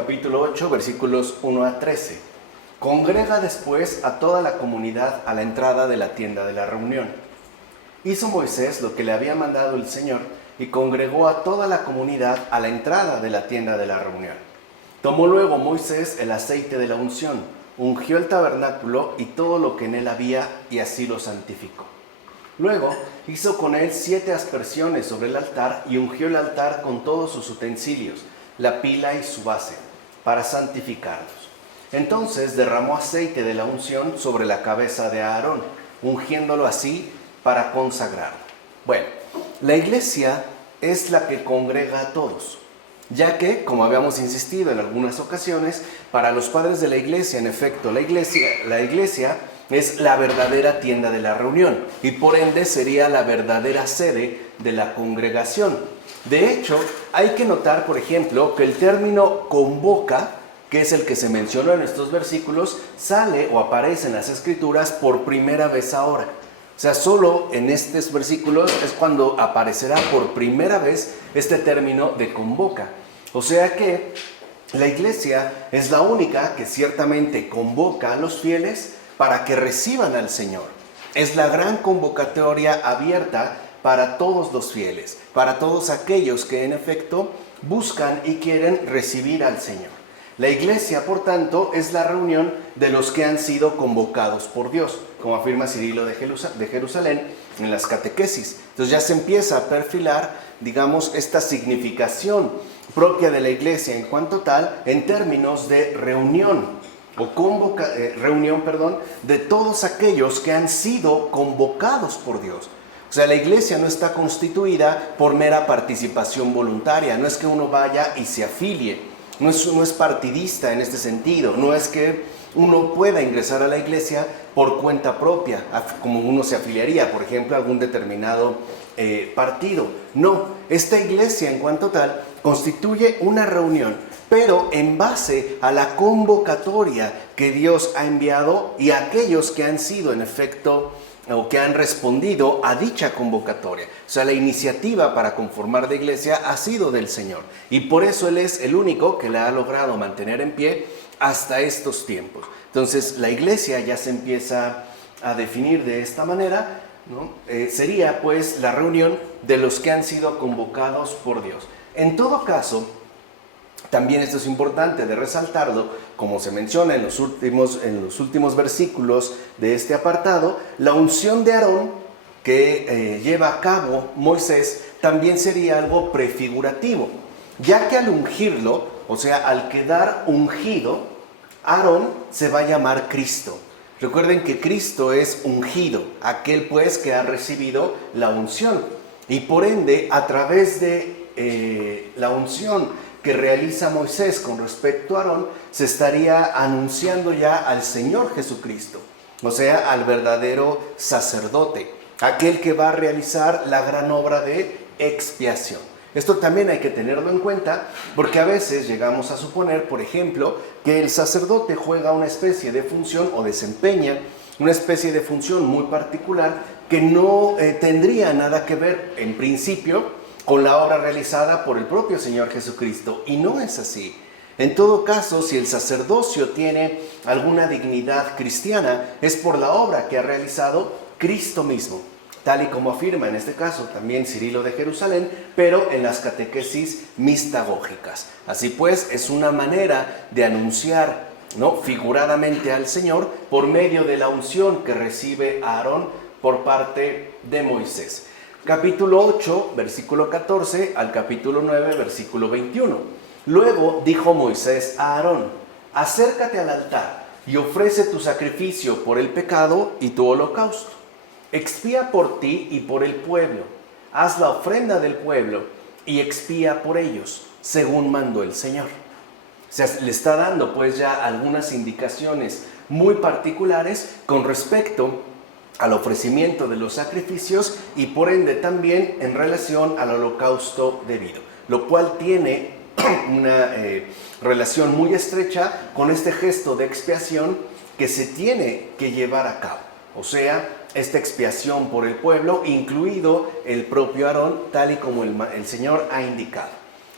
capítulo 8, versículos 1 a 13. Congrega después a toda la comunidad a la entrada de la tienda de la reunión. Hizo Moisés lo que le había mandado el Señor y congregó a toda la comunidad a la entrada de la tienda de la reunión. Tomó luego Moisés el aceite de la unción, ungió el tabernáculo y todo lo que en él había, y así lo santificó. Luego hizo con él 7 aspersiones sobre el altar y ungió el altar con todos sus utensilios, la pila y su base, para santificarlos. Entonces derramó aceite de la unción sobre la cabeza de Aarón, ungiéndolo así para consagrarlo. Bueno, la iglesia es la que congrega a todos, ya que, como habíamos insistido en algunas ocasiones, para los padres de la iglesia, en efecto, la iglesia es la verdadera tienda de la reunión y por ende sería la verdadera sede de la congregación. De hecho, hay que notar, por ejemplo, que el término convoca, que es el que se mencionó en estos versículos, sale o aparece en las Escrituras por primera vez ahora. O sea, solo en estos versículos es cuando aparecerá por primera vez este término de convoca. O sea que la iglesia es la única que ciertamente convoca a los fieles para que reciban al Señor. Es la gran convocatoria abierta para todos los fieles, para todos aquellos que en efecto buscan y quieren recibir al Señor. La iglesia, por tanto, es la reunión de los que han sido convocados por Dios, como afirma Cirilo de Jerusalén en las catequesis. Entonces ya se empieza a perfilar, digamos, esta significación propia de la iglesia en cuanto tal, en términos de reunión de todos aquellos que han sido convocados por Dios. O sea, la iglesia no está constituida por mera participación voluntaria, no es que uno vaya y se afilie. No es partidista en este sentido, no es que uno pueda ingresar a la iglesia por cuenta propia, como uno se afiliaría, por ejemplo, a algún determinado partido. No, esta iglesia en cuanto tal constituye una reunión, pero en base a la convocatoria que Dios ha enviado y a aquellos que han sido en efecto o que han respondido a dicha convocatoria. O sea, la iniciativa para conformar la iglesia ha sido del Señor y por eso Él es el único que la ha logrado mantener en pie hasta estos tiempos. Entonces, la iglesia ya se empieza a definir de esta manera, ¿no? Sería pues la reunión de los que han sido convocados por Dios. En todo caso, también esto es importante de resaltarlo, como se menciona en los últimos versículos de este apartado, la unción de Aarón que lleva a cabo Moisés también sería algo prefigurativo, ya que al ungirlo, o sea, al quedar ungido, Aarón se va a llamar Cristo. Recuerden que Cristo es ungido, aquel pues que ha recibido la unción, y por ende, a través de la unción que realiza Moisés con respecto a Aarón, se estaría anunciando ya al Señor Jesucristo, o sea, al verdadero sacerdote, aquel que va a realizar la gran obra de expiación. Esto también hay que tenerlo en cuenta, porque a veces llegamos a suponer, por ejemplo, que el sacerdote juega una especie de función o desempeña una especie de función muy particular que no tendría nada que ver, en principio, con la obra realizada por el propio Señor Jesucristo, y no es así. En todo caso, si el sacerdocio tiene alguna dignidad cristiana, es por la obra que ha realizado Cristo mismo, tal y como afirma en este caso también Cirilo de Jerusalén, pero en las catequesis mistagógicas. Así pues, es una manera de anunciar, ¿no?, figuradamente al Señor por medio de la unción que recibe Aarón por parte de Moisés. Capítulo 8, versículo 14 al capítulo 9, versículo 21. Luego dijo Moisés a Aarón: acércate al altar y ofrece tu sacrificio por el pecado y tu holocausto. Expía por ti y por el pueblo. Haz la ofrenda del pueblo y expía por ellos, según mandó el Señor. O sea, le está dando pues ya algunas indicaciones muy particulares con respecto al ofrecimiento de los sacrificios y por ende también en relación al holocausto debido, lo cual tiene una relación muy estrecha con este gesto de expiación que se tiene que llevar a cabo, o sea, esta expiación por el pueblo, incluido el propio Aarón, tal y como el Señor ha indicado.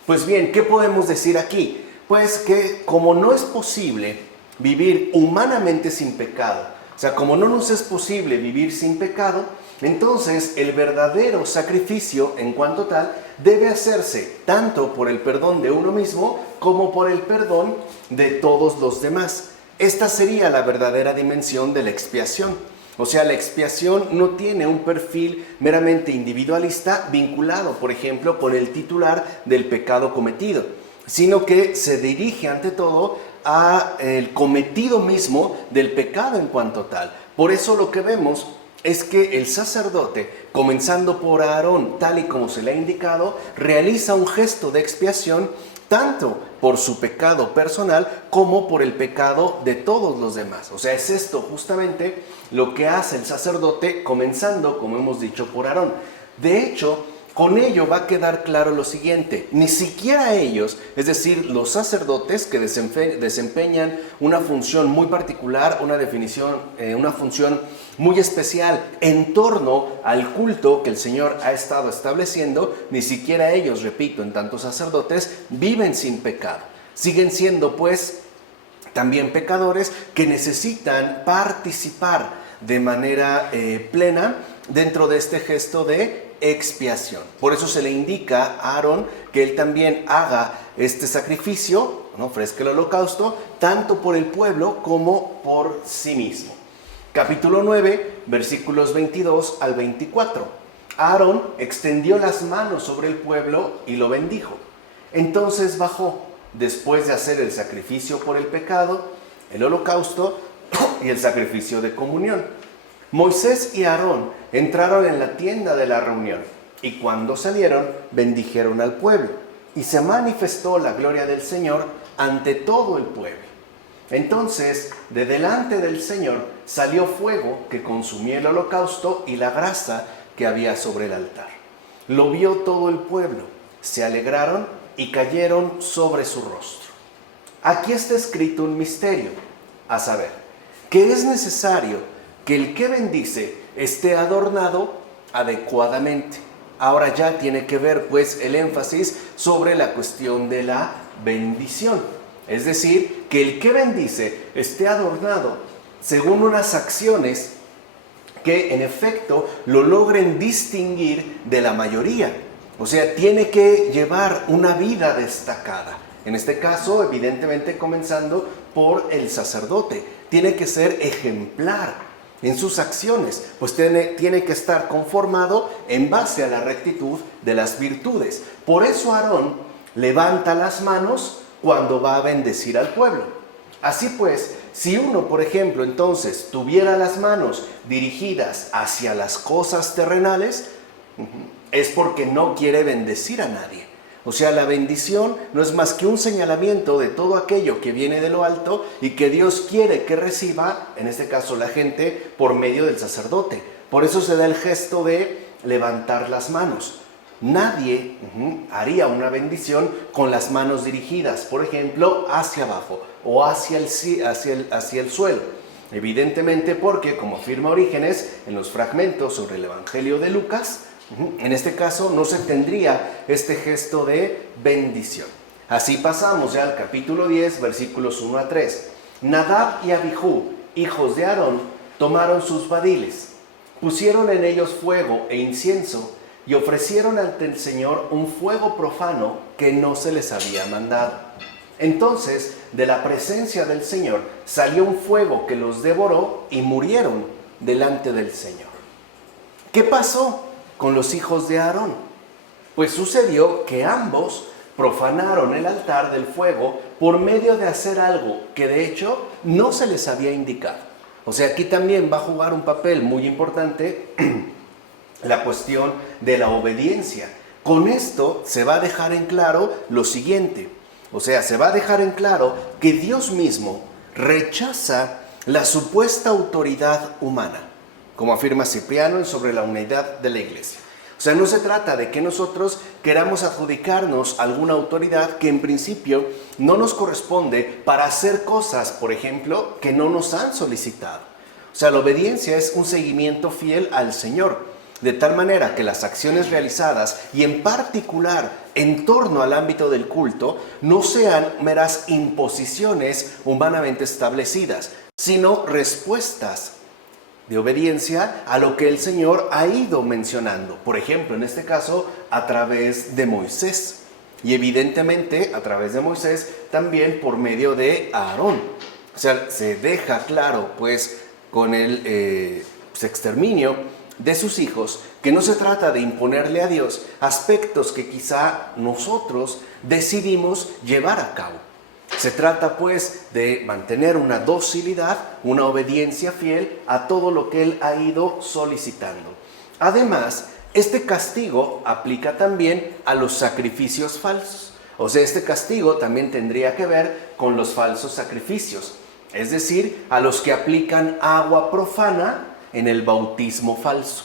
Pues bien, ¿qué podemos decir aquí? Pues que como no es posible vivir humanamente sin pecado, o sea, como no nos es posible vivir sin pecado, entonces el verdadero sacrificio en cuanto tal debe hacerse tanto por el perdón de uno mismo como por el perdón de todos los demás. Esta sería la verdadera dimensión de la expiación. O sea, la expiación no tiene un perfil meramente individualista vinculado, por ejemplo, con el titular del pecado cometido, sino que se dirige ante todo al cometido mismo del pecado en cuanto tal. Por eso lo que vemos es que el sacerdote, comenzando por Aarón, tal y como se le ha indicado, realiza un gesto de expiación tanto por su pecado personal como por el pecado de todos los demás. O sea, es esto justamente lo que hace el sacerdote, comenzando, como hemos dicho, por Aarón. De hecho, con ello va a quedar claro lo siguiente: ni siquiera ellos, es decir, los sacerdotes que desempeñan una función muy particular, una función muy especial en torno al culto que el Señor ha estado estableciendo, ni siquiera ellos, repito, en tanto sacerdotes, viven sin pecado. Siguen siendo, pues, también pecadores que necesitan participar de manera plena dentro de este gesto de expiación. Por eso se le indica a Aarón que él también haga este sacrificio, ¿no? Ofrezca el holocausto, tanto por el pueblo como por sí mismo. Capítulo 9, versículos 22 al 24. Aarón extendió las manos sobre el pueblo y lo bendijo. Entonces bajó, después de hacer el sacrificio por el pecado, el holocausto y el sacrificio de comunión. Moisés y Aarón entraron en la tienda de la reunión y cuando salieron bendijeron al pueblo y se manifestó la gloria del Señor ante todo el pueblo. Entonces, de delante del Señor salió fuego que consumía el holocausto y la grasa que había sobre el altar. Lo vio todo el pueblo, se alegraron y cayeron sobre su rostro. Aquí está escrito un misterio, a saber, que es necesario que el que bendice esté adornado adecuadamente. Ahora ya tiene que ver pues el énfasis sobre la cuestión de la bendición. Es decir, que el que bendice esté adornado según unas acciones que en efecto lo logren distinguir de la mayoría. O sea, tiene que llevar una vida destacada. En este caso, evidentemente comenzando por el sacerdote. Tiene que ser ejemplar en sus acciones, pues tiene que estar conformado en base a la rectitud de las virtudes. Por eso Aarón levanta las manos cuando va a bendecir al pueblo. Así pues, si uno, por ejemplo, entonces tuviera las manos dirigidas hacia las cosas terrenales, es porque no quiere bendecir a nadie. O sea, la bendición no es más que un señalamiento de todo aquello que viene de lo alto y que Dios quiere que reciba, en este caso la gente, por medio del sacerdote. Por eso se da el gesto de levantar las manos. Nadie haría una bendición con las manos dirigidas, por ejemplo, hacia abajo o hacia el suelo. Evidentemente porque, como afirma Orígenes en los fragmentos sobre el Evangelio de Lucas, en este caso no se tendría este gesto de bendición. Así pasamos ya al capítulo 10, versículos 1 a 3. Nadab y Abihú, hijos de Aarón, tomaron sus badiles, pusieron en ellos fuego e incienso y ofrecieron ante el Señor un fuego profano que no se les había mandado. Entonces, de la presencia del Señor salió un fuego que los devoró y murieron delante del Señor. ¿Qué pasó con los hijos de Aarón? Pues sucedió que ambos profanaron el altar del fuego por medio de hacer algo que de hecho no se les había indicado. O sea, aquí también va a jugar un papel muy importante la cuestión de la obediencia. Con esto se va a dejar en claro lo siguiente. O sea, se va a dejar en claro que Dios mismo rechaza la supuesta autoridad humana, como afirma Cipriano sobre la unidad de la Iglesia. O sea, no se trata de que nosotros queramos adjudicarnos alguna autoridad que en principio no nos corresponde para hacer cosas, por ejemplo, que no nos han solicitado. O sea, la obediencia es un seguimiento fiel al Señor, de tal manera que las acciones realizadas y en particular en torno al ámbito del culto no sean meras imposiciones humanamente establecidas, sino respuestas de obediencia a lo que el Señor ha ido mencionando. Por ejemplo, en este caso, a través de Moisés. Y evidentemente, a través de Moisés, también por medio de Aarón. O sea, se deja claro, pues, con el exterminio de sus hijos, que no se trata de imponerle a Dios aspectos que quizá nosotros decidimos llevar a cabo. Se trata pues de mantener una docilidad, una obediencia fiel a todo lo que Él ha ido solicitando. Además, este castigo aplica también a los sacrificios falsos. O sea, este castigo también tendría que ver con los falsos sacrificios, es decir, a los que aplican agua profana en el bautismo falso.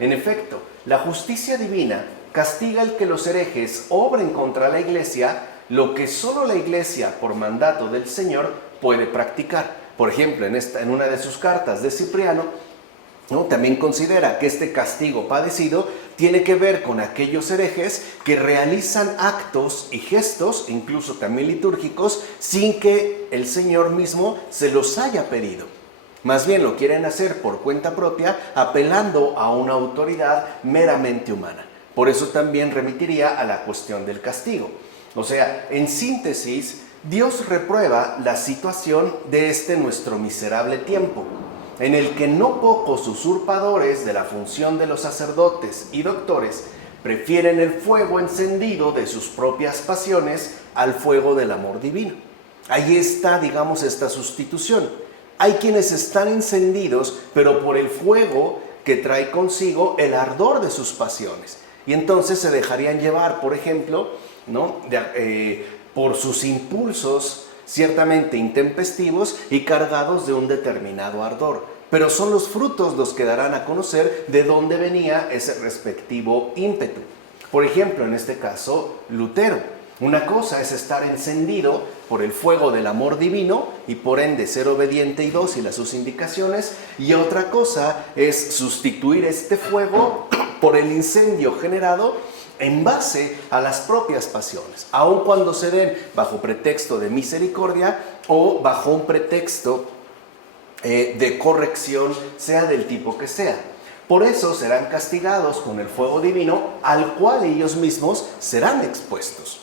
En efecto, la justicia divina castiga el que los herejes obren contra la iglesia lo que solo la iglesia, por mandato del Señor, puede practicar. Por ejemplo, en una de sus cartas de Cipriano, ¿no?, también considera que este castigo padecido tiene que ver con aquellos herejes que realizan actos y gestos, incluso también litúrgicos, sin que el Señor mismo se los haya pedido. Más bien lo quieren hacer por cuenta propia, apelando a una autoridad meramente humana. Por eso también remitiría a la cuestión del castigo. O sea, en síntesis, Dios reprueba la situación de este nuestro miserable tiempo, en el que no pocos usurpadores de la función de los sacerdotes y doctores prefieren el fuego encendido de sus propias pasiones al fuego del amor divino. Ahí está, digamos, esta sustitución. Hay quienes están encendidos, pero por el fuego que trae consigo el ardor de sus pasiones. Y entonces se dejarían llevar, por ejemplo, ¿no?, por sus impulsos ciertamente intempestivos y cargados de un determinado ardor. Pero son los frutos los que darán a conocer de dónde venía ese respectivo ímpetu. Por ejemplo, en este caso, Lutero. Una cosa es estar encendido por el fuego del amor divino y por ende ser obediente y dócil a sus indicaciones, y otra cosa es sustituir este fuego por el incendio generado en base a las propias pasiones, aun cuando se den bajo pretexto de misericordia o bajo un pretexto de corrección, sea del tipo que sea. Por eso serán castigados con el fuego divino al cual ellos mismos serán expuestos.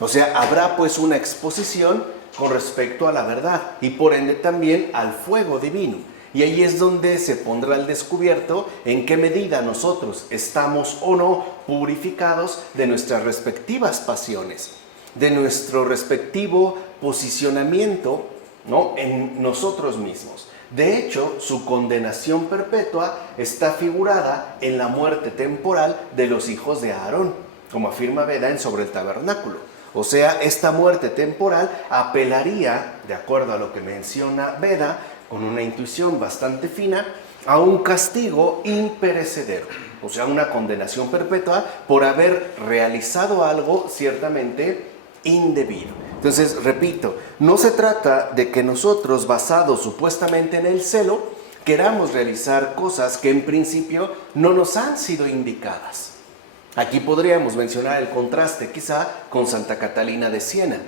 O sea, habrá pues una exposición con respecto a la verdad y por ende también al fuego divino. Y ahí es donde se pondrá al descubierto en qué medida nosotros estamos o no purificados de nuestras respectivas pasiones, de nuestro respectivo posicionamiento, ¿no?, en nosotros mismos. De hecho, su condenación perpetua está figurada en la muerte temporal de los hijos de Aarón, como afirma Beda en Sobre el Tabernáculo. O sea, esta muerte temporal apelaría, de acuerdo a lo que menciona Beda, con una intuición bastante fina, a un castigo imperecedero, o sea, una condenación perpetua por haber realizado algo ciertamente indebido. Entonces, repito, no se trata de que nosotros, basados supuestamente en el celo, queramos realizar cosas que en principio no nos han sido indicadas. Aquí podríamos mencionar el contraste quizá con Santa Catalina de Siena.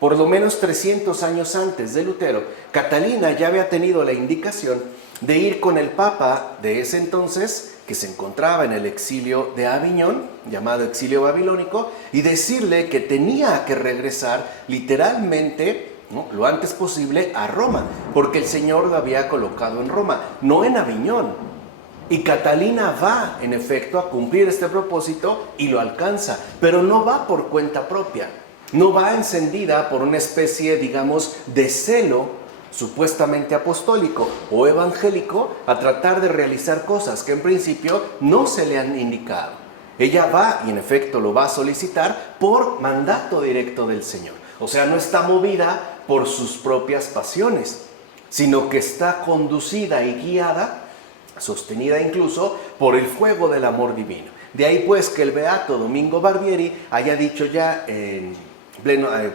Por lo menos 300 años antes de Lutero, Catalina ya había tenido la indicación de ir con el Papa de ese entonces, que se encontraba en el exilio de Aviñón, llamado exilio babilónico, y decirle que tenía que regresar literalmente, ¿no?, lo antes posible a Roma, porque el Señor lo había colocado en Roma, no en Aviñón. Y Catalina va, en efecto, a cumplir este propósito y lo alcanza, pero no va por cuenta propia, no va encendida por una especie, digamos, de celo supuestamente apostólico o evangélico a tratar de realizar cosas que en principio no se le han indicado. Ella va, y en efecto lo va a solicitar, por mandato directo del Señor. O sea, no está movida por sus propias pasiones, sino que está conducida y guiada, sostenida incluso por el fuego del amor divino. De ahí pues que el beato Domingo Barbieri haya dicho ya en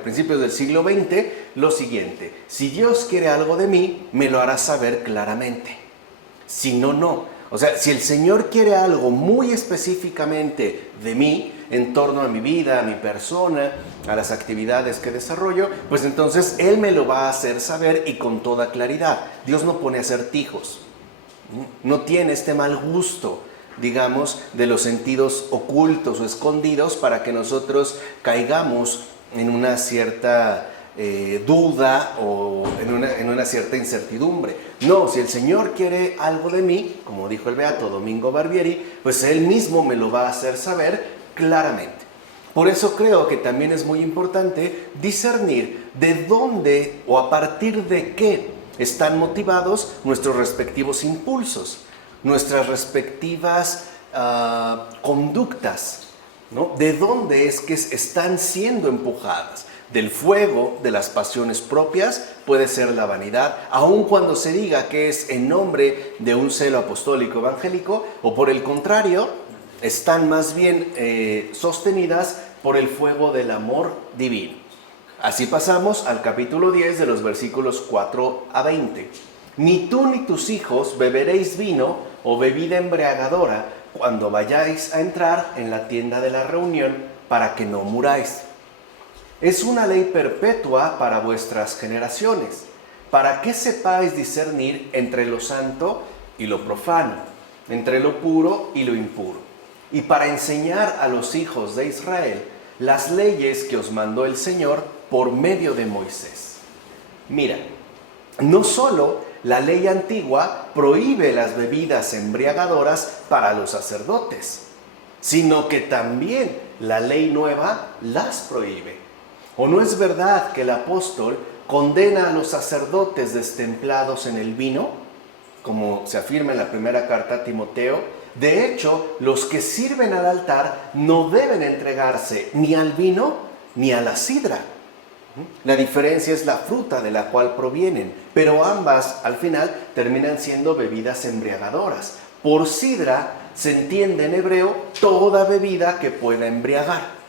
principios del siglo XX lo siguiente: si Dios quiere algo de mí, me lo hará saber claramente. Si no, no. O sea, si el Señor quiere algo muy específicamente de mí, en torno a mi vida, a mi persona, a las actividades que desarrollo, pues entonces Él me lo va a hacer saber y con toda claridad. Dios no pone acertijos, no tiene este mal gusto, digamos, de los sentidos ocultos o escondidos para que nosotros caigamos en una cierta duda o en una cierta incertidumbre. No, si el Señor quiere algo de mí, como dijo el beato Domingo Barbieri, pues Él mismo me lo va a hacer saber claramente. Por eso creo que también es muy importante discernir de dónde o a partir de qué están motivados nuestros respectivos impulsos, nuestras respectivas conductas, ¿no? De dónde es que están siendo empujadas. Del fuego, de las pasiones propias, puede ser la vanidad, aun cuando se diga que es en nombre de un celo apostólico evangélico, o por el contrario, están más bien sostenidas por el fuego del amor divino. Así pasamos al capítulo 10 de los versículos 4 a 20. Ni tú ni tus hijos beberéis vino o bebida embriagadora cuando vayáis a entrar en la tienda de la reunión, para que no muráis. Es una ley perpetua para vuestras generaciones, para que sepáis discernir entre lo santo y lo profano, entre lo puro y lo impuro, y para enseñar a los hijos de Israel las leyes que os mandó el Señor por medio de Moisés. Mira, no solo la ley antigua prohíbe las bebidas embriagadoras para los sacerdotes, sino que también la ley nueva las prohíbe. ¿O no es verdad que el apóstol condena a los sacerdotes destemplados en el vino? Como se afirma en la primera carta a Timoteo. De hecho, los que sirven al altar no deben entregarse ni al vino ni a la sidra. La diferencia es la fruta de la cual provienen, pero ambas al final terminan siendo bebidas embriagadoras. Por sidra se entiende en hebreo toda bebida que pueda embriagar.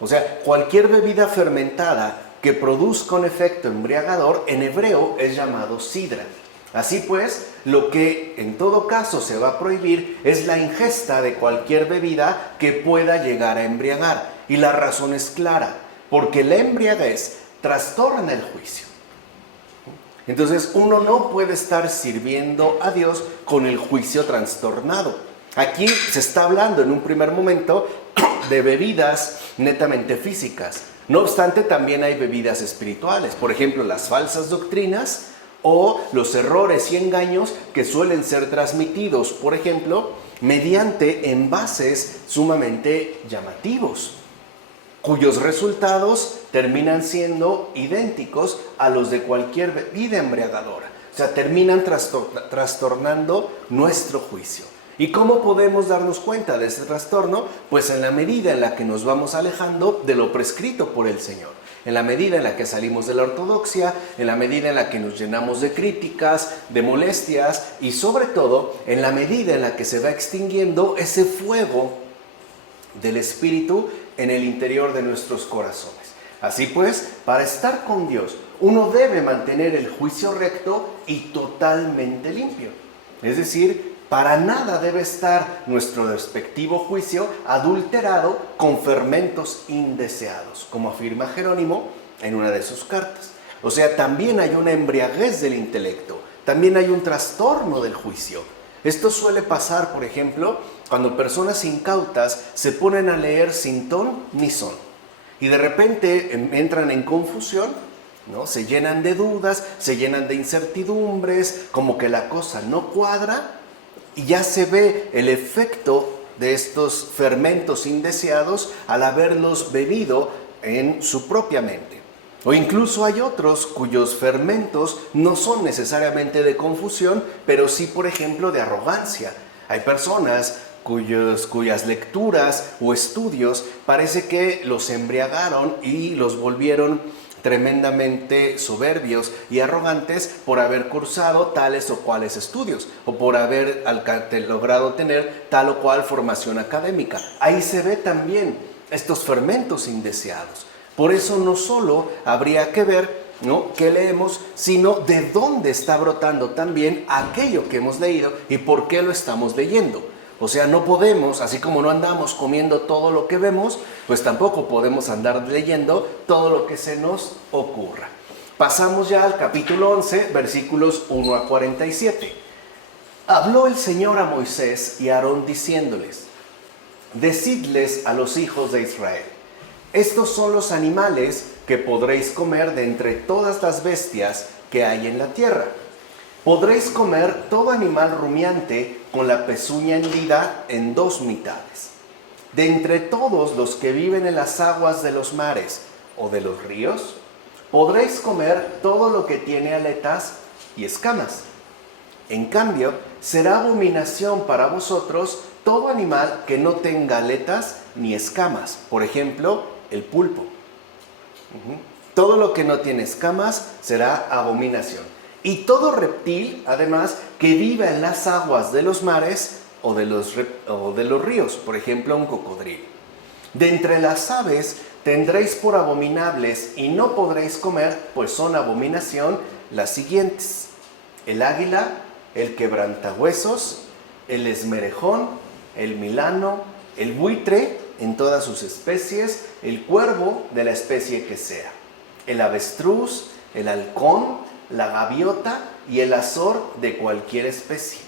O sea, cualquier bebida fermentada que produzca un efecto embriagador, en hebreo es llamado sidra. Así pues, lo que en todo caso se va a prohibir es la ingesta de cualquier bebida que pueda llegar a embriagar. Y la razón es clara, porque la embriaguez trastorna el juicio. Entonces, uno no puede estar sirviendo a Dios con el juicio trastornado. Aquí se está hablando en un primer momento de bebidas netamente físicas. No obstante, también hay bebidas espirituales. Por ejemplo, las falsas doctrinas o los errores y engaños que suelen ser transmitidos, por ejemplo, mediante envases sumamente llamativos, cuyos resultados terminan siendo idénticos a los de cualquier bebida embriagadora. O sea, terminan trastornando nuestro juicio. ¿Y cómo podemos darnos cuenta de este trastorno? Pues en la medida en la que nos vamos alejando de lo prescrito por el Señor, en la medida en la que salimos de la ortodoxia, en la medida en la que nos llenamos de críticas, de molestias y sobre todo en la medida en la que se va extinguiendo ese fuego del Espíritu en el interior de nuestros corazones. Así pues, para estar con Dios, uno debe mantener el juicio recto y totalmente limpio. Es decir, para nada debe estar nuestro respectivo juicio adulterado con fermentos indeseados, como afirma Jerónimo en una de sus cartas. O sea, también hay una embriaguez del intelecto, también hay un trastorno del juicio. Esto suele pasar, por ejemplo, cuando personas incautas se ponen a leer sin ton ni son y de repente entran en confusión, ¿no? Se llenan de dudas, se llenan de incertidumbres, como que la cosa no cuadra. Y ya se ve el efecto de estos fermentos indeseados al haberlos bebido en su propia mente. O incluso hay otros cuyos fermentos no son necesariamente de confusión, pero sí, por ejemplo, de arrogancia. Hay personas cuyas lecturas o estudios parece que los embriagaron y los volvieron tremendamente soberbios y arrogantes por haber cursado tales o cuales estudios o por haber logrado tener tal o cual formación académica. Ahí se ve también estos fermentos indeseados. Por eso no solo habría que ver ¿no?, que leemos, sino de dónde está brotando también aquello que hemos leído y por qué lo estamos leyendo. O sea, no podemos, así como no andamos comiendo todo lo que vemos, pues tampoco podemos andar leyendo todo lo que se nos ocurra. Pasamos ya al capítulo 11, versículos 1 a 47. Habló el Señor a Moisés y a Aarón diciéndoles: decidles a los hijos de Israel: estos son los animales que podréis comer de entre todas las bestias que hay en la tierra. Podréis comer todo animal rumiante con la pezuña hendida en 2 mitades. De entre todos los que viven en las aguas de los mares o de los ríos, podréis comer todo lo que tiene aletas y escamas. En cambio, será abominación para vosotros todo animal que no tenga aletas ni escamas. Por ejemplo, el pulpo. Todo lo que no tiene escamas será abominación. Y todo reptil, además, que viva en las aguas de los mares o de los ríos, por ejemplo, un cocodrilo. De entre las aves tendréis por abominables y no podréis comer, pues son abominación las siguientes: el águila, el quebrantahuesos, el esmerejón, el milano, el buitre en todas sus especies, el cuervo de la especie que sea, el avestruz, el halcón, la gaviota y el azor de cualquier especie,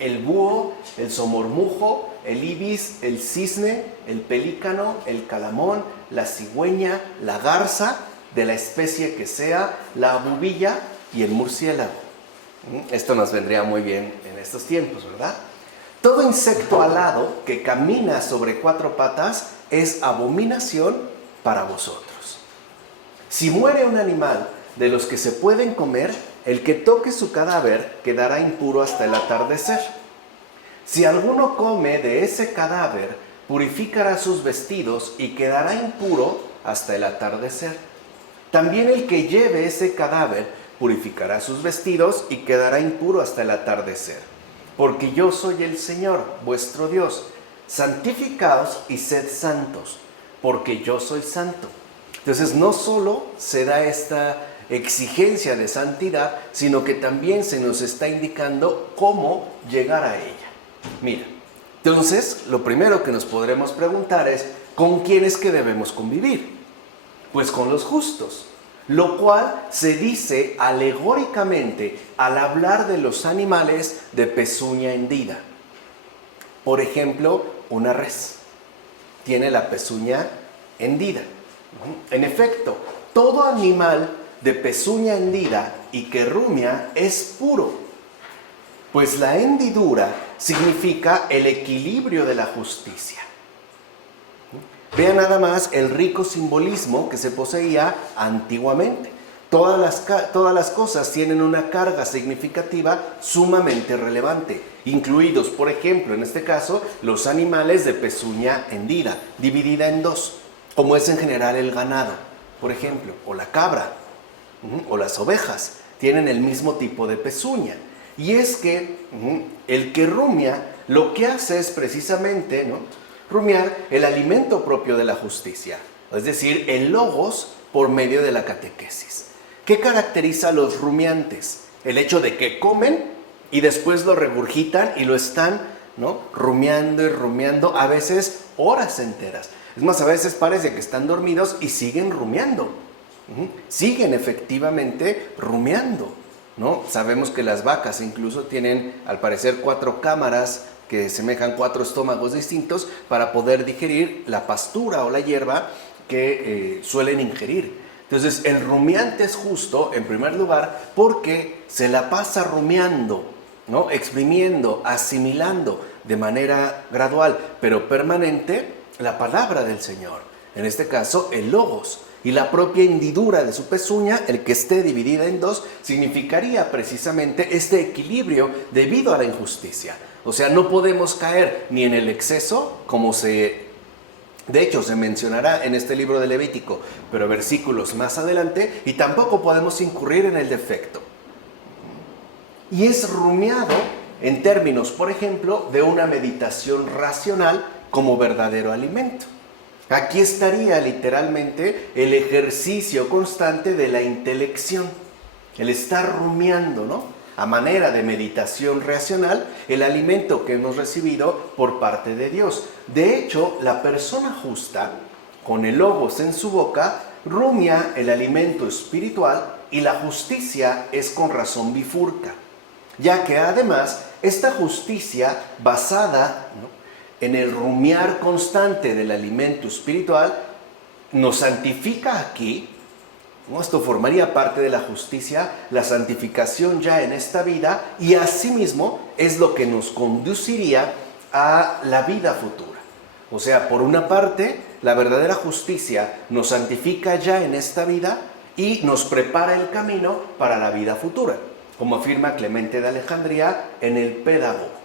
el búho, el somormujo, el ibis, el cisne, el pelícano, el calamón, la cigüeña, la garza de la especie que sea, la abubilla y el murciélago. Esto nos vendría muy bien en estos tiempos, ¿verdad? Todo insecto alado que camina sobre 4 patas es abominación para vosotros. Si muere un animal de los que se pueden comer, el que toque su cadáver quedará impuro hasta el atardecer. Si alguno come de ese cadáver, purificará sus vestidos y quedará impuro hasta el atardecer. También el que lleve ese cadáver purificará sus vestidos y quedará impuro hasta el atardecer. Porque yo soy el Señor, vuestro Dios. Santificaos y sed santos, porque yo soy santo. Entonces, no solo se da esta exigencia de santidad, sino que también se nos está indicando cómo llegar a ella. Mira, entonces, lo primero que nos podremos preguntar es: ¿con quién es que debemos convivir? Pues con los justos, lo cual se dice alegóricamente al hablar de los animales de pezuña hendida. Por ejemplo, una res tiene la pezuña hendida. En efecto, todo animal de pezuña hendida y que rumia es puro, pues la hendidura significa el equilibrio de la justicia. Vean nada más el rico simbolismo que se poseía antiguamente. Todas las cosas tienen una carga significativa sumamente relevante, incluidos, por ejemplo, en este caso, los animales de pezuña hendida, dividida en 2, como es en general el ganado, por ejemplo, o la cabra, o las ovejas, tienen el mismo tipo de pezuña. Y es que el que rumia lo que hace es precisamente, ¿no?, rumiar el alimento propio de la justicia, es decir, el logos por medio de la catequesis. ¿Qué caracteriza a los rumiantes? El hecho de que comen y después lo regurgitan y lo están, ¿no?, rumiando y rumiando, a veces horas enteras. Es más, a veces parece que están dormidos y siguen rumiando. Siguen efectivamente rumiando, ¿no? Sabemos que las vacas incluso tienen, al parecer, 4 cámaras que semejan 4 estómagos distintos para poder digerir la pastura o la hierba que suelen ingerir. Entonces, el rumiante es justo, en primer lugar, porque se la pasa rumiando, ¿no?, exprimiendo, asimilando de manera gradual, pero permanente, la palabra del Señor. En este caso, el logos. Y la propia hendidura de su pezuña, el que esté dividida en 2, significaría precisamente este equilibrio debido a la injusticia. O sea, no podemos caer ni en el exceso, como de hecho se mencionará en este libro de Levítico, pero versículos más adelante, y tampoco podemos incurrir en el defecto. Y es rumiado en términos, por ejemplo, de una meditación racional como verdadero alimento. Aquí estaría literalmente el ejercicio constante de la intelección, el estar rumiando, ¿no? A manera de meditación racional, el alimento que hemos recibido por parte de Dios. De hecho, la persona justa, con el logos en su boca, rumia el alimento espiritual, y la justicia es con razón bifurca, ya que además esta justicia basada, ¿no?, en el rumiar constante del alimento espiritual nos santifica aquí, ¿no? Esto formaría parte de la justicia, la santificación ya en esta vida, y asimismo es lo que nos conduciría a la vida futura. O sea, por una parte, la verdadera justicia nos santifica ya en esta vida y nos prepara el camino para la vida futura, como afirma Clemente de Alejandría en el Pédago.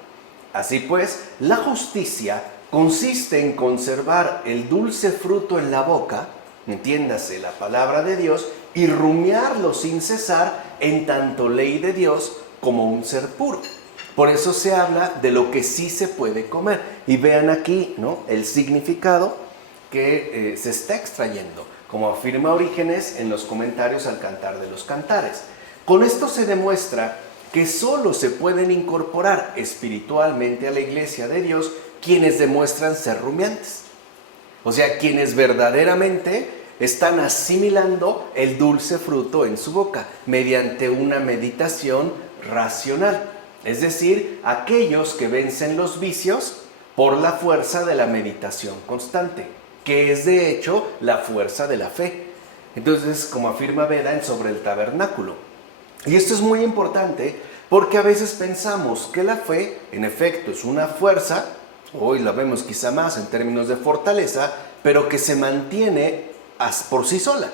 Así pues, la justicia consiste en conservar el dulce fruto en la boca, entiéndase la palabra de Dios, y rumiarlo sin cesar en tanto ley de Dios como un ser puro. Por eso se habla de lo que sí se puede comer. Y vean aquí, ¿no?, el significado que se está extrayendo, como afirma Orígenes en los comentarios al Cantar de los Cantares. Con esto se demuestra que solo se pueden incorporar espiritualmente a la iglesia de Dios quienes demuestran ser rumiantes. O sea, quienes verdaderamente están asimilando el dulce fruto en su boca mediante una meditación racional. Es decir, aquellos que vencen los vicios por la fuerza de la meditación constante, que es de hecho la fuerza de la fe. Entonces, como afirma Beda en Sobre el Tabernáculo. Y esto es muy importante porque a veces pensamos que la fe, en efecto, es una fuerza, hoy la vemos quizá más en términos de fortaleza, pero que se mantiene por sí sola.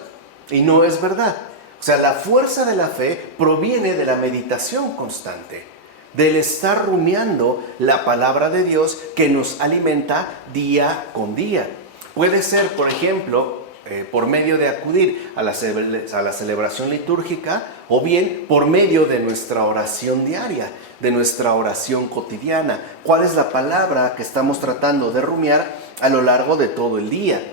Y no es verdad. O sea, la fuerza de la fe proviene de la meditación constante, del estar rumiando la palabra de Dios que nos alimenta día con día. Puede ser, por ejemplo, por medio de acudir a la celebración litúrgica, o bien por medio de nuestra oración diaria, de nuestra oración cotidiana. ¿Cuál es la palabra que estamos tratando de rumiar a lo largo de todo el día?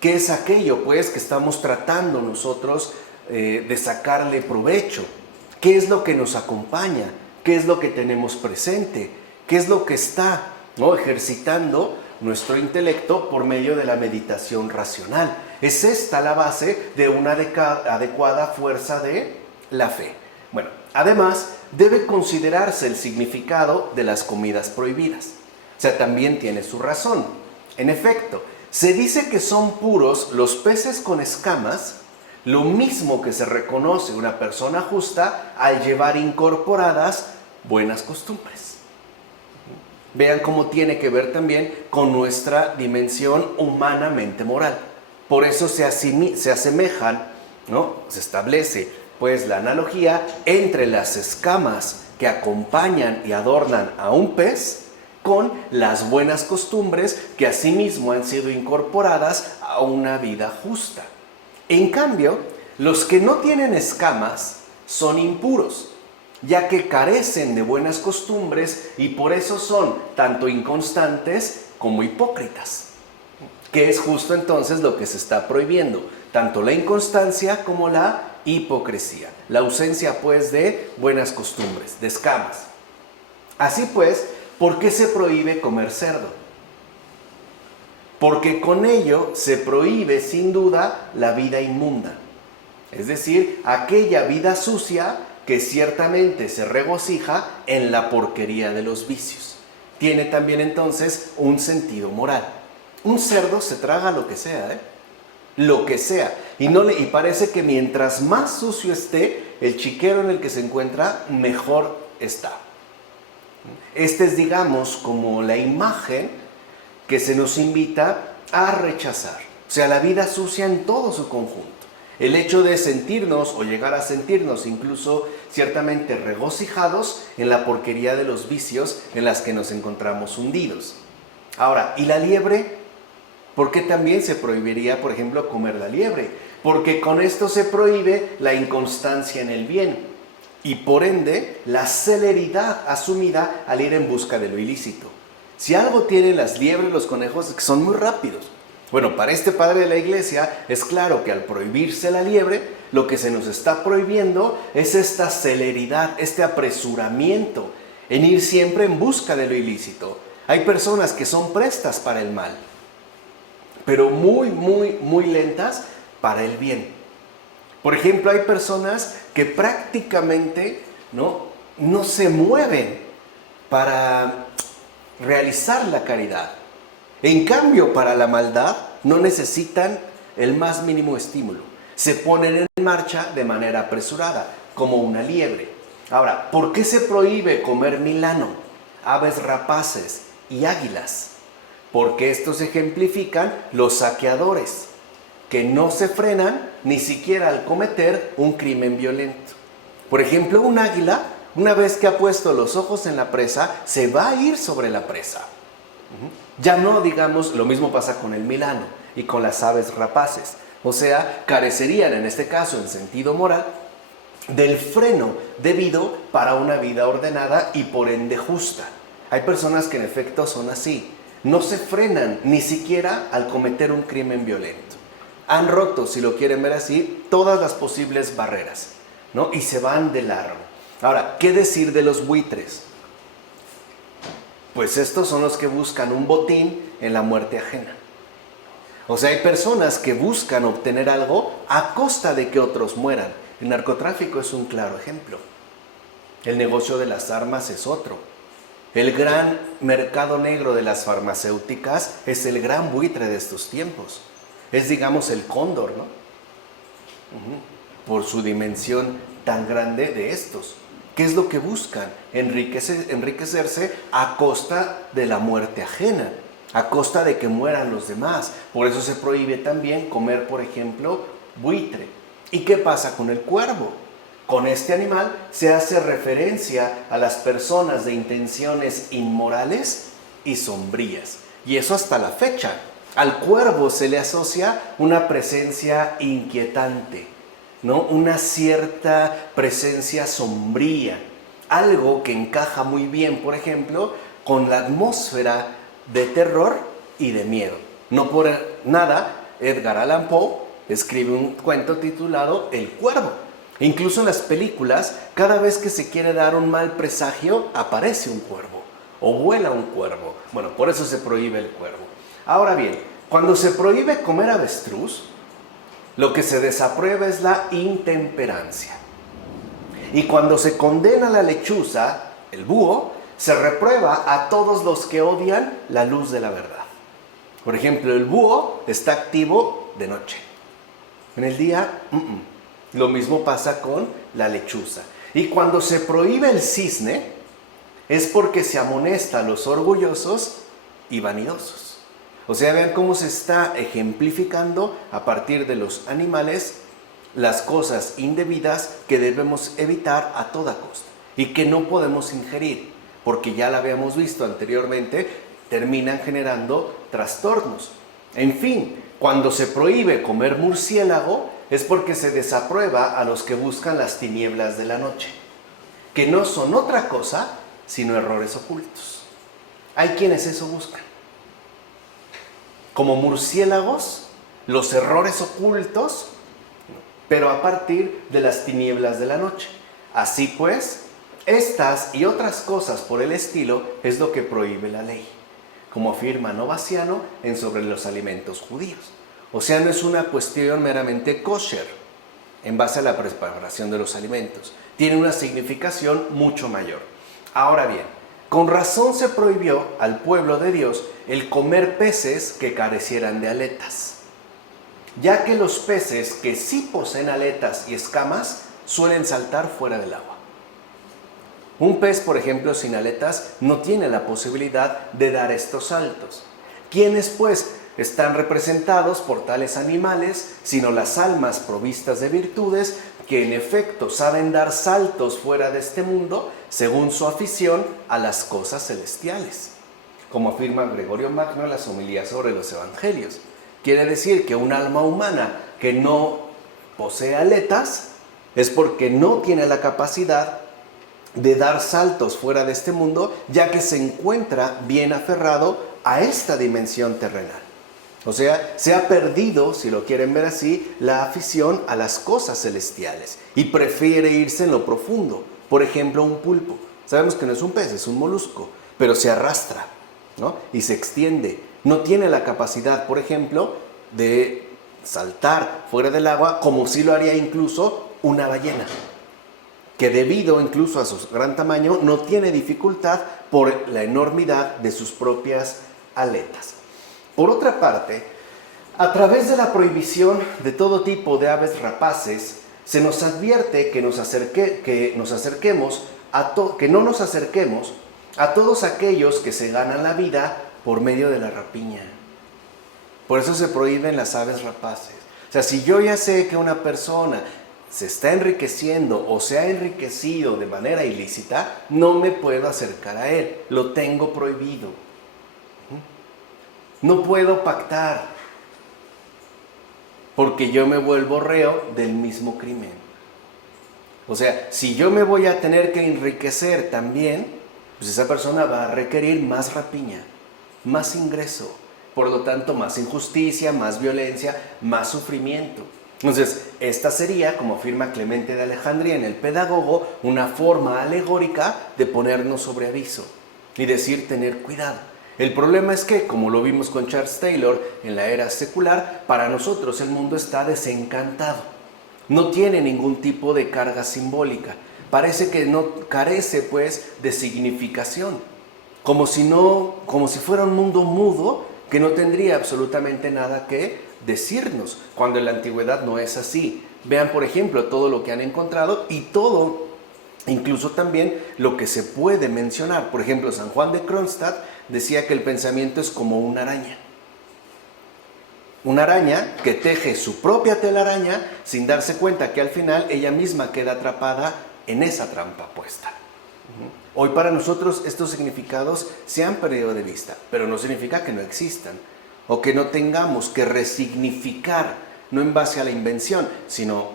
¿Qué es aquello, pues, que estamos tratando nosotros de sacarle provecho? ¿Qué es lo que nos acompaña? ¿Qué es lo que tenemos presente? ¿Qué es lo que está, ¿no?, ejercitando nuestro intelecto por medio de la meditación racional? Es esta la base de una adecuada fuerza de la fe. Bueno, además debe considerarse el significado de las comidas prohibidas. O sea, también tiene su razón. En efecto, se dice que son puros los peces con escamas, lo mismo que se reconoce una persona justa al llevar incorporadas buenas costumbres. Vean cómo tiene que ver también con nuestra dimensión humanamente moral. Por eso se asemejan, ¿no?, se establece pues la analogía entre las escamas que acompañan y adornan a un pez con las buenas costumbres que asimismo han sido incorporadas a una vida justa. En cambio, los que no tienen escamas son impuros, ya que carecen de buenas costumbres y por eso son tanto inconstantes como hipócritas. Que es justo entonces lo que se está prohibiendo, tanto la inconstancia como la hipocresía, la ausencia pues de buenas costumbres, de escamas. Así pues, ¿por qué se prohíbe comer cerdo? Porque con ello se prohíbe sin duda la vida inmunda, es decir, aquella vida sucia que ciertamente se regocija en la porquería de los vicios. Tiene también entonces un sentido moral. Un cerdo se traga lo que sea, lo que sea. Y parece que mientras más sucio esté el chiquero en el que se encuentra, mejor está. Esta es, digamos, como la imagen que se nos invita a rechazar. O sea, la vida sucia en todo su conjunto. El hecho de sentirnos o llegar a sentirnos incluso ciertamente regocijados en la porquería de los vicios en las que nos encontramos hundidos. Ahora, ¿y la liebre? ¿Por qué también se prohibiría, por ejemplo, comer la liebre? Porque con esto se prohíbe la inconstancia en el bien y por ende la celeridad asumida al ir en busca de lo ilícito. Si algo tienen las liebres, los conejos, es que son muy rápidos. Bueno, para este padre de la iglesia es claro que al prohibirse la liebre, lo que se nos está prohibiendo es esta celeridad, este apresuramiento en ir siempre en busca de lo ilícito. Hay personas que son prestas para el mal, pero muy lentas para el bien. Por ejemplo, hay personas que prácticamente no se mueven para realizar la caridad. En cambio, para la maldad no necesitan el más mínimo estímulo. Se ponen en marcha de manera apresurada, como una liebre. Ahora, ¿por qué se prohíbe comer milano, aves rapaces y águilas? Porque estos ejemplifican los saqueadores, que no se frenan ni siquiera al cometer un crimen violento. Por ejemplo, un águila, una vez que ha puesto los ojos en la presa, se va a ir sobre la presa. Ya no, digamos, lo mismo pasa con el milano y con las aves rapaces. O sea, carecerían en este caso, en sentido moral, del freno debido para una vida ordenada y por ende justa. Hay personas que en efecto son así. No se frenan ni siquiera al cometer un crimen violento. Han roto, si lo quieren ver así, todas las posibles barreras, y se van de largo. Ahora, ¿qué decir de los buitres? Pues estos son los que buscan un botín en la muerte ajena. O sea, hay personas que buscan obtener algo a costa de que otros mueran. El narcotráfico es un claro ejemplo. El negocio de las armas es otro. El gran mercado negro de las farmacéuticas es el gran buitre de estos tiempos. Es, digamos, el cóndor, ¿no? Por su dimensión tan grande de estos. ¿Qué es lo que buscan? Enriquecerse a costa de la muerte ajena, a costa de que mueran los demás. Por eso se prohíbe también comer, por ejemplo, buitre. ¿Y qué pasa con el cuervo? Con este animal se hace referencia a las personas de intenciones inmorales y sombrías. Y eso hasta la fecha. Al cuervo se le asocia una presencia inquietante, una cierta presencia sombría, algo que encaja muy bien, por ejemplo, con la atmósfera de terror y de miedo. No por nada, Edgar Allan Poe escribe un cuento titulado El Cuervo. Incluso en las películas, cada vez que se quiere dar un mal presagio, aparece un cuervo o vuela un cuervo. Bueno, por eso se prohíbe el cuervo. Ahora bien, cuando se prohíbe comer avestruz, lo que se desaprueba es la intemperancia. Y cuando se condena la lechuza, el búho, se reprueba a todos los que odian la luz de la verdad. Por ejemplo, el búho está activo de noche. En el día, Lo mismo pasa con la lechuza. Y cuando se prohíbe el cisne, es porque se amonesta a los orgullosos y vanidosos. O sea, vean cómo se está ejemplificando a partir de los animales las cosas indebidas que debemos evitar a toda costa y que no podemos ingerir, porque ya la habíamos visto anteriormente, terminan generando trastornos. En fin, cuando se prohíbe comer murciélago es porque se desaprueba a los que buscan las tinieblas de la noche, que no son otra cosa sino errores ocultos. Hay quienes eso buscan. Como murciélagos, los errores ocultos, pero a partir de las tinieblas de la noche. Así pues, estas y otras cosas por el estilo es lo que prohíbe la ley, como afirma Novaciano en Sobre los alimentos judíos. O sea, no es una cuestión meramente kosher, en base a la preparación de los alimentos. Tiene una significación mucho mayor. Ahora bien, con razón se prohibió al pueblo de Dios el comer peces que carecieran de aletas, ya que los peces que sí poseen aletas y escamas suelen saltar fuera del agua. Un pez, por ejemplo, sin aletas no tiene la posibilidad de dar estos saltos. ¿Quiénes, pues, están representados por tales animales, sino las almas provistas de virtudes que en efecto saben dar saltos fuera de este mundo según su afición a las cosas celestiales? Como afirma Gregorio Magno en las homilías sobre los evangelios. Quiere decir que un alma humana que no posee aletas es porque no tiene la capacidad de dar saltos fuera de este mundo, ya que se encuentra bien aferrado a esta dimensión terrenal. O sea, se ha perdido, si lo quieren ver así, la afición a las cosas celestiales y prefiere irse en lo profundo. Por ejemplo, un pulpo. Sabemos que no es un pez, es un molusco, pero se arrastra, ¿no? Y se extiende. No tiene la capacidad, por ejemplo, de saltar fuera del agua como si lo haría incluso una ballena, que debido incluso a su gran tamaño no tiene dificultad por la enormidad de sus propias aletas. Por otra parte, a través de la prohibición de todo tipo de aves rapaces, se nos advierte que no nos acerquemos a todos aquellos que se ganan la vida por medio de la rapiña. Por eso se prohíben las aves rapaces. O sea, si yo ya sé que una persona se está enriqueciendo o se ha enriquecido de manera ilícita, no me puedo acercar a él. Lo tengo prohibido. No puedo pactar, porque yo me vuelvo reo del mismo crimen. O sea, si yo me voy a tener que enriquecer también, pues esa persona va a requerir más rapiña, más ingreso, por lo tanto más injusticia, más violencia, más sufrimiento. Entonces, esta sería, como afirma Clemente de Alejandría en el Pedagogo, una forma alegórica de ponernos sobre aviso y decir tener cuidado. El problema es que, como lo vimos con Charles Taylor en la era secular, para nosotros el mundo está desencantado. No tiene ningún tipo de carga simbólica. Parece que no carece, pues, de significación. Como si fuera un mundo mudo que no tendría absolutamente nada que decirnos, cuando en la antigüedad no es así. Vean, por ejemplo, todo lo que han encontrado y todo, incluso también lo que se puede mencionar. Por ejemplo, San Juan de Kronstadt decía que el pensamiento es como una araña. Una araña que teje su propia telaraña sin darse cuenta que al final ella misma queda atrapada en esa trampa puesta. Hoy para nosotros estos significados se han perdido de vista, pero no significa que no existan o que no tengamos que resignificar, no en base a la invención, sino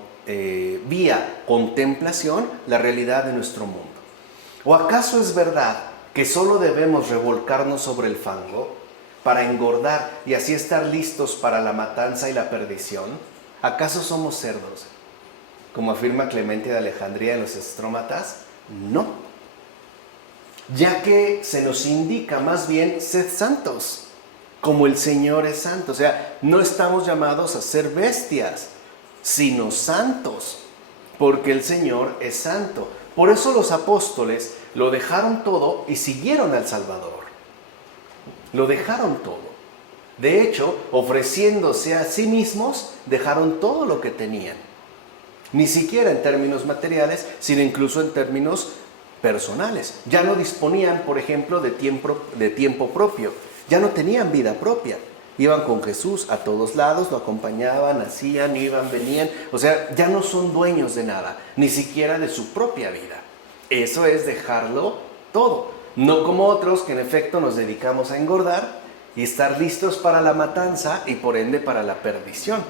vía contemplación, la realidad de nuestro mundo. ¿O acaso es verdad que solo debemos revolcarnos sobre el fango para engordar y así estar listos para la matanza y la perdición? ¿Acaso somos cerdos? Como afirma Clemente de Alejandría en los Estrómatas, no. Ya que se nos indica más bien sed santos, como el Señor es santo. O sea, no estamos llamados a ser bestias, sino santos, porque el Señor es santo. Por eso los apóstoles lo dejaron todo y siguieron al Salvador. Lo dejaron todo. De hecho, ofreciéndose a sí mismos, dejaron todo lo que tenían. Ni siquiera en términos materiales, sino incluso en términos personales. Ya no disponían, por ejemplo, de tiempo propio. Ya no tenían vida propia. Iban con Jesús a todos lados, lo acompañaban, hacían, iban, venían. O sea, ya no son dueños de nada, ni siquiera de su propia vida. Eso es dejarlo todo. No como otros que en efecto nos dedicamos a engordar y estar listos para la matanza y por ende para la perdición.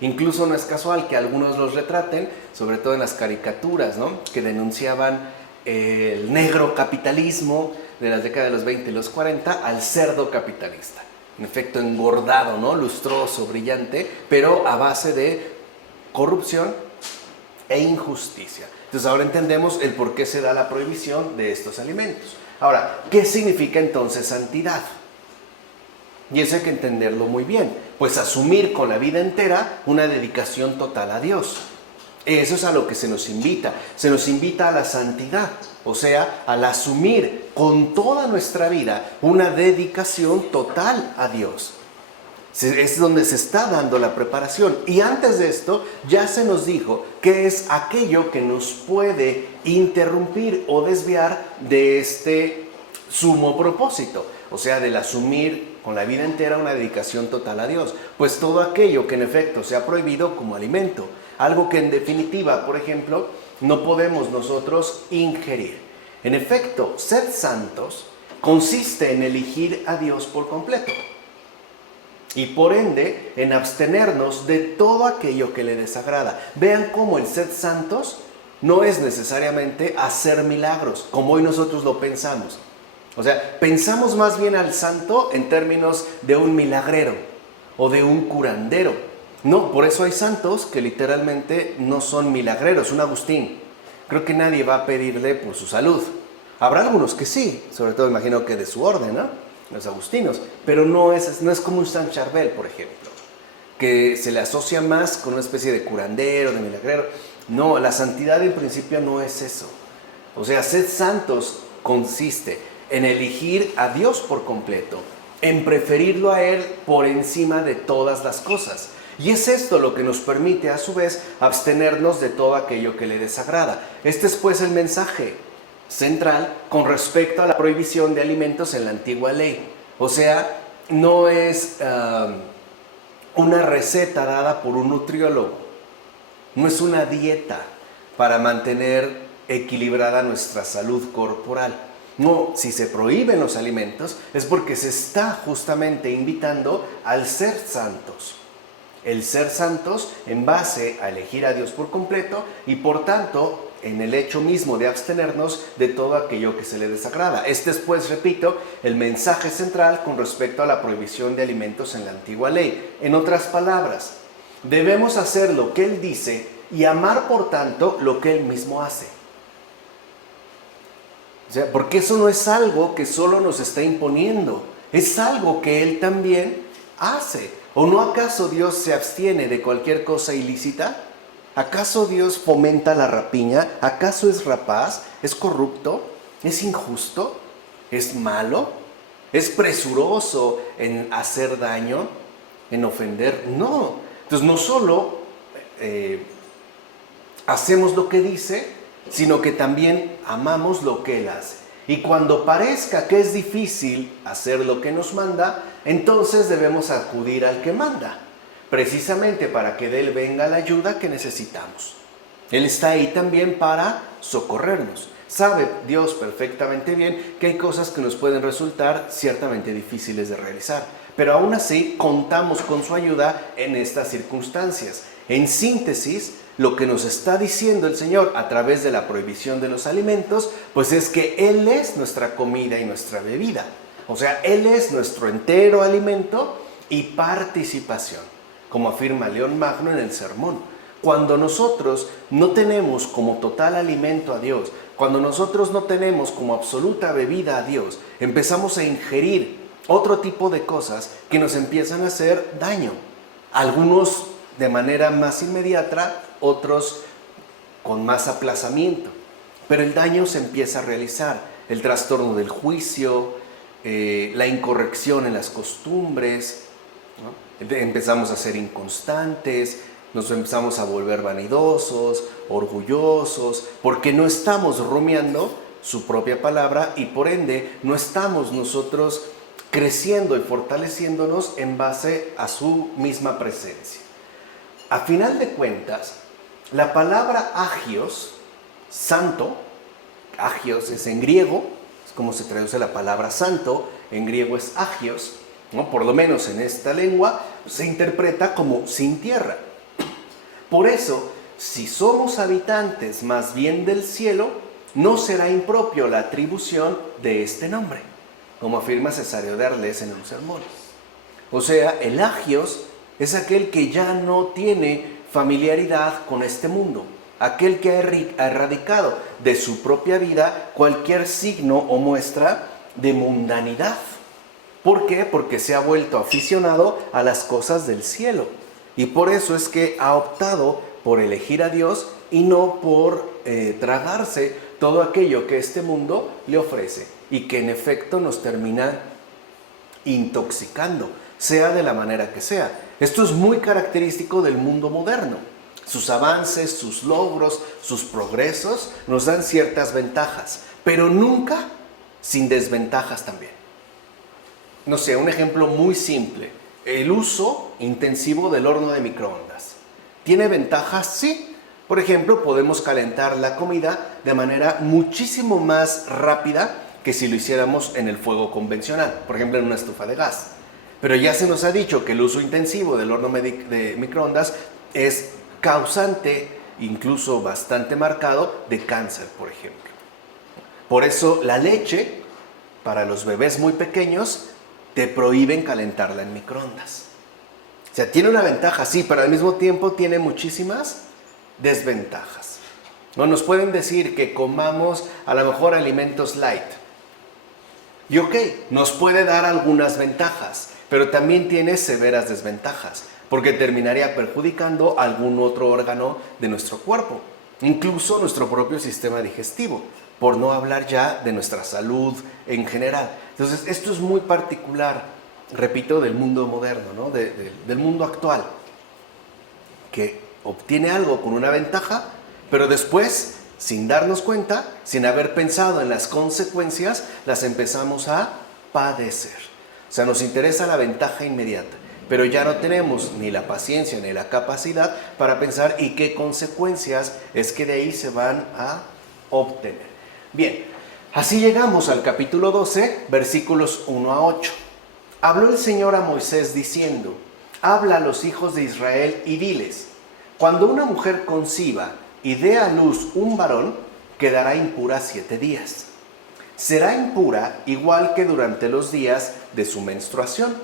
Incluso no es casual que algunos los retraten, sobre todo en las caricaturas, ¿no?, que denunciaban el negro capitalismo de las décadas de los 20 y los 40 al cerdo capitalista. En efecto, engordado, ¿no?, lustroso, brillante, pero a base de corrupción e injusticia. Entonces ahora entendemos el por qué se da la prohibición de estos alimentos. Ahora, ¿qué significa entonces santidad? Y eso hay que entenderlo muy bien. Pues asumir con la vida entera una dedicación total a Dios. Eso es a lo que se nos invita. Se nos invita a la santidad, o sea, al asumir con toda nuestra vida una dedicación total a Dios. Es donde se está dando la preparación. Y antes de esto ya se nos dijo que es aquello que nos puede interrumpir o desviar de este sumo propósito. O sea, del asumir con la vida entera una dedicación total a Dios. Pues todo aquello que en efecto se ha prohibido como alimento. Algo que en definitiva, por ejemplo, no podemos nosotros ingerir. En efecto, ser santos consiste en elegir a Dios por completo. Y por ende, en abstenernos de todo aquello que le desagrada. Vean cómo el ser santos no es necesariamente hacer milagros, como hoy nosotros lo pensamos. O sea, pensamos más bien al santo en términos de un milagrero. o de un curandero. No, por eso hay santos que literalmente no son milagreros. Un Agustín, creo que nadie va a pedirle por su salud. Habrá algunos que sí, sobre todo imagino que de su orden, ¿no? Los agustinos, pero no es como un San Charbel, por ejemplo, que se le asocia más con una especie de curandero, de milagrero. No, la santidad en principio no es eso. O sea, ser santos consiste en elegir a Dios por completo, en preferirlo a Él por encima de todas las cosas. Y es esto lo que nos permite, a su vez, abstenernos de todo aquello que le desagrada. Este es pues el mensaje central con respecto a la prohibición de alimentos en la antigua ley. O sea, no es una receta dada por un nutriólogo, no es una dieta para mantener equilibrada nuestra salud corporal. No, si se prohíben los alimentos es porque se está justamente invitando al ser santos. El ser santos en base a elegir a Dios por completo y por tanto en el hecho mismo de abstenernos de todo aquello que se le desagrada. Este es, pues, repito, el mensaje central con respecto a la prohibición de alimentos en la antigua ley. En otras palabras, debemos hacer lo que Él dice y amar por tanto lo que Él mismo hace. O sea, porque eso no es algo que solo nos está imponiendo, es algo que Él también hace. ¿O no acaso Dios se abstiene de cualquier cosa ilícita? ¿Acaso Dios fomenta la rapiña? ¿Acaso es rapaz? ¿Es corrupto? ¿Es injusto? ¿Es malo? ¿Es presuroso en hacer daño? ¿En ofender? No. Entonces no solo hacemos lo que dice, sino que también amamos lo que Él hace. Y cuando parezca que es difícil hacer lo que nos manda, entonces debemos acudir al que manda, precisamente para que de Él venga la ayuda que necesitamos. Él está ahí también para socorrernos. Sabe Dios perfectamente bien que hay cosas que nos pueden resultar ciertamente difíciles de realizar, pero aún así contamos con su ayuda en estas circunstancias. En síntesis, lo que nos está diciendo el Señor a través de la prohibición de los alimentos, pues es que Él es nuestra comida y nuestra bebida. O sea, Él es nuestro entero alimento y participación, como afirma León Magno en el sermón. Cuando nosotros no tenemos como total alimento a Dios, cuando nosotros no tenemos como absoluta bebida a Dios, empezamos a ingerir otro tipo de cosas que nos empiezan a hacer daño. Algunos de manera más inmediata, otros con más aplazamiento. Pero el daño se empieza a realizar, el trastorno del juicio, la incorrección en las costumbres, ¿no? Empezamos a ser inconstantes, nos empezamos a volver vanidosos, orgullosos, porque no estamos rumiando su propia palabra y por ende no estamos nosotros creciendo y fortaleciéndonos en base a su misma presencia. A final de cuentas, la palabra agios, santo, agios es en griego, es como se traduce la palabra santo, en griego es agios, ¿no? Por lo menos en esta lengua se interpreta como sin tierra. Por eso, si somos habitantes más bien del cielo, no será impropio la atribución de este nombre, como afirma Cesáreo de Arles en los sermones. O sea, el agios es aquel que ya no tiene familiaridad con este mundo, aquel que ha erradicado de su propia vida cualquier signo o muestra de mundanidad. ¿Por qué? Porque se ha vuelto aficionado a las cosas del cielo. Y por eso es que ha optado por elegir a Dios y no por tragarse todo aquello que este mundo le ofrece y que en efecto nos termina intoxicando, sea de la manera que sea. Esto es muy característico del mundo moderno. Sus avances, sus logros, sus progresos nos dan ciertas ventajas, pero nunca sin desventajas también. No sé, un ejemplo muy simple. El uso intensivo del horno de microondas. ¿Tiene ventajas? Sí. Por ejemplo, podemos calentar la comida de manera muchísimo más rápida que si lo hiciéramos en el fuego convencional, por ejemplo en una estufa de gas. Pero ya se nos ha dicho que el uso intensivo del horno de microondas es causante, incluso bastante marcado, de cáncer, por ejemplo. Por eso la leche, para los bebés muy pequeños, te prohíben calentarla en microondas. O sea, tiene una ventaja, sí, pero al mismo tiempo tiene muchísimas desventajas. No nos pueden decir que comamos a lo mejor alimentos light. Y ok, nos puede dar algunas ventajas, pero también tiene severas desventajas, porque terminaría perjudicando algún otro órgano de nuestro cuerpo, incluso nuestro propio sistema digestivo, por no hablar ya de nuestra salud en general. Entonces, esto es muy particular, repito, del mundo moderno, ¿no? Del mundo actual, que obtiene algo con una ventaja, pero después, sin darnos cuenta, sin haber pensado en las consecuencias, las empezamos a padecer. O sea, nos interesa la ventaja inmediata, pero ya no tenemos ni la paciencia ni la capacidad para pensar y qué consecuencias es que de ahí se van a obtener. Bien, así llegamos al capítulo 12, versículos 1 a 8. Habló el Señor a Moisés diciendo: habla a los hijos de Israel y diles: cuando una mujer conciba y dé a luz un varón, quedará impura 7 días. Será impura igual que durante los días de su menstruación.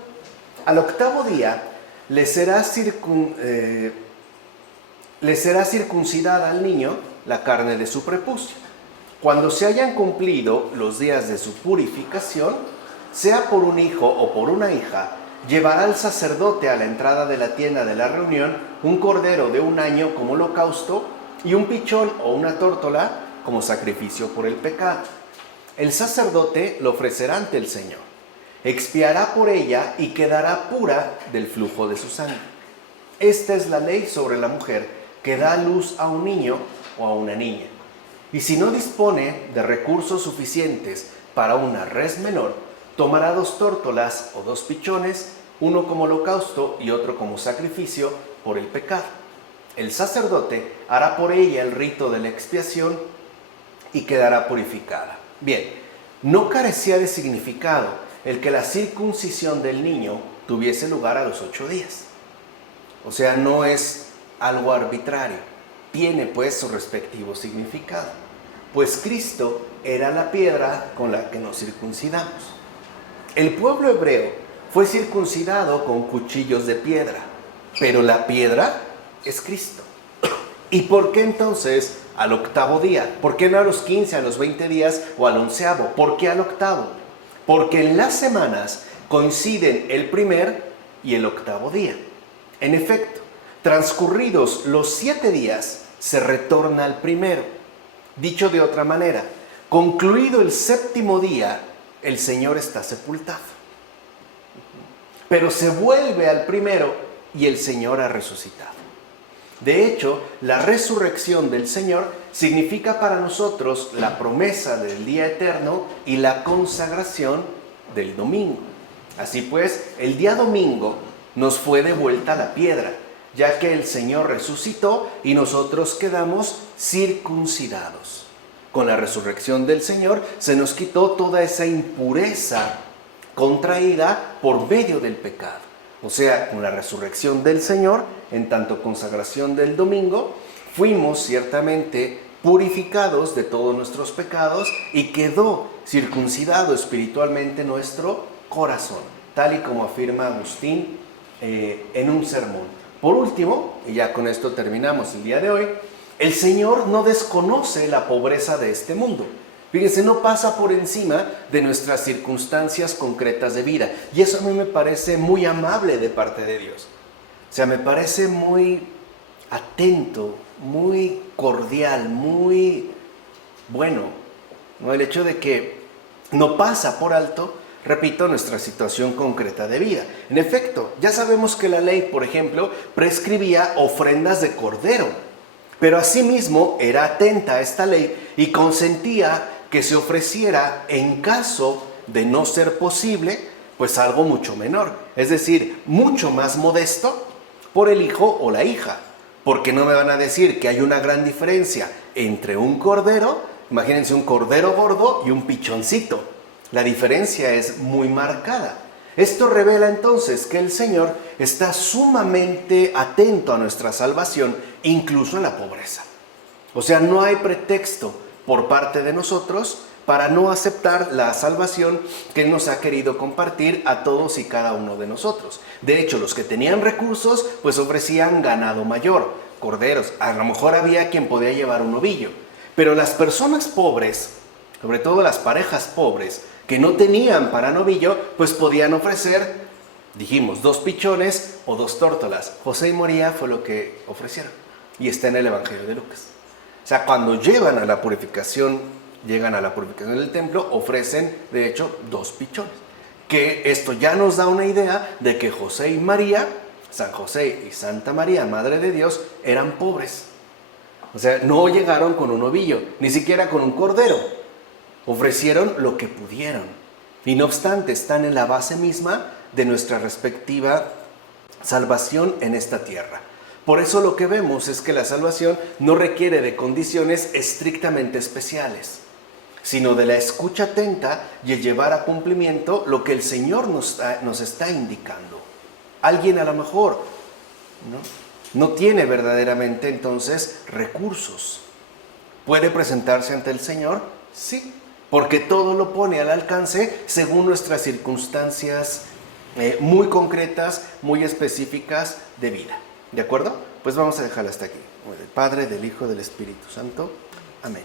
Al 8º día le será circuncidada al niño la carne de su prepucio. Cuando se hayan cumplido los días de su purificación, sea por un hijo o por una hija, llevará el sacerdote a la entrada de la tienda de la reunión un cordero de 1 año como holocausto y un pichón o una tórtola como sacrificio por el pecado. El sacerdote lo ofrecerá ante el Señor. Expiará por ella y quedará pura del flujo de su sangre. Esta es la ley sobre la mujer que da luz a un niño o a una niña. Y si no dispone de recursos suficientes para una res menor, tomará 2 tórtolas o 2 pichones, uno como holocausto y otro como sacrificio por el pecado. El sacerdote hará por ella el rito de la expiación y quedará purificada. Bien, no carecía de significado el que la circuncisión del niño tuviese lugar a los 8 días. O sea, no es algo arbitrario, tiene pues su respectivo significado. Pues Cristo era la piedra con la que nos circuncidamos. El pueblo hebreo fue circuncidado con cuchillos de piedra, pero la piedra es Cristo. ¿Y por qué entonces al 8º día? ¿Por qué no a los 15, a los 20 días o al 11º? ¿Por qué al 8º? Porque en las semanas coinciden el primer y el 8º día. En efecto, transcurridos los 7 días, se retorna al primero. Dicho de otra manera, concluido el 7º día, el Señor está sepultado. Pero se vuelve al primero y el Señor ha resucitado. De hecho, la resurrección del Señor significa para nosotros la promesa del día eterno y la consagración del domingo. Así pues, el día domingo nos fue devuelta la piedra, ya que el Señor resucitó y nosotros quedamos circuncidados. Con la resurrección del Señor se nos quitó toda esa impureza contraída por medio del pecado. O sea, con la resurrección del Señor, en tanto consagración del domingo, fuimos ciertamente purificados de todos nuestros pecados y quedó circuncidado espiritualmente nuestro corazón, tal y como afirma Agustín en un sermón. Por último, y ya con esto terminamos el día de hoy, el Señor no desconoce la pobreza de este mundo. Fíjense, no pasa por encima de nuestras circunstancias concretas de vida. Y eso a mí me parece muy amable de parte de Dios. O sea, me parece muy atento, muy cordial, muy bueno, ¿no? El hecho de que no pasa por alto, repito, nuestra situación concreta de vida. En efecto, ya sabemos que la ley, por ejemplo, prescribía ofrendas de cordero, pero asimismo era atenta a esta ley y consentía que se ofreciera, en caso de no ser posible, pues algo mucho menor, es decir, mucho más modesto por el hijo o la hija, porque no me van a decir que hay una gran diferencia entre un cordero, imagínense un cordero gordo y un pichoncito, la diferencia es muy marcada. Esto revela entonces que el Señor está sumamente atento a nuestra salvación, incluso en la pobreza. O sea, no hay pretexto por parte de nosotros para no aceptar la salvación que Él nos ha querido compartir a todos y cada uno de nosotros. De hecho, los que tenían recursos, pues ofrecían ganado mayor, corderos. A lo mejor había quien podía llevar un novillo. Pero las personas pobres, sobre todo las parejas pobres, que no tenían para novillo, pues podían ofrecer, dijimos, 2 pichones o 2 tórtolas. José y María fue lo que ofrecieron. Y está en el Evangelio de Lucas. O sea, cuando llegan a la purificación, llegan a la purificación del templo, ofrecen, de hecho, 2 pichones. Que esto ya nos da una idea de que José y María, San José y Santa María, Madre de Dios, eran pobres. O sea, no llegaron con un novillo, ni siquiera con un cordero. Ofrecieron lo que pudieron. Y no obstante, están en la base misma de nuestra respectiva salvación en esta tierra. Por eso lo que vemos es que la salvación no requiere de condiciones estrictamente especiales, sino de la escucha atenta y el llevar a cumplimiento lo que el Señor nos está indicando. Alguien a lo mejor no tiene verdaderamente entonces recursos. ¿Puede presentarse ante el Señor? Sí, porque todo lo pone al alcance según nuestras circunstancias muy concretas, muy específicas de vida. ¿De acuerdo? Pues vamos a dejarlo hasta aquí. Del Padre, del Hijo, del Espíritu Santo.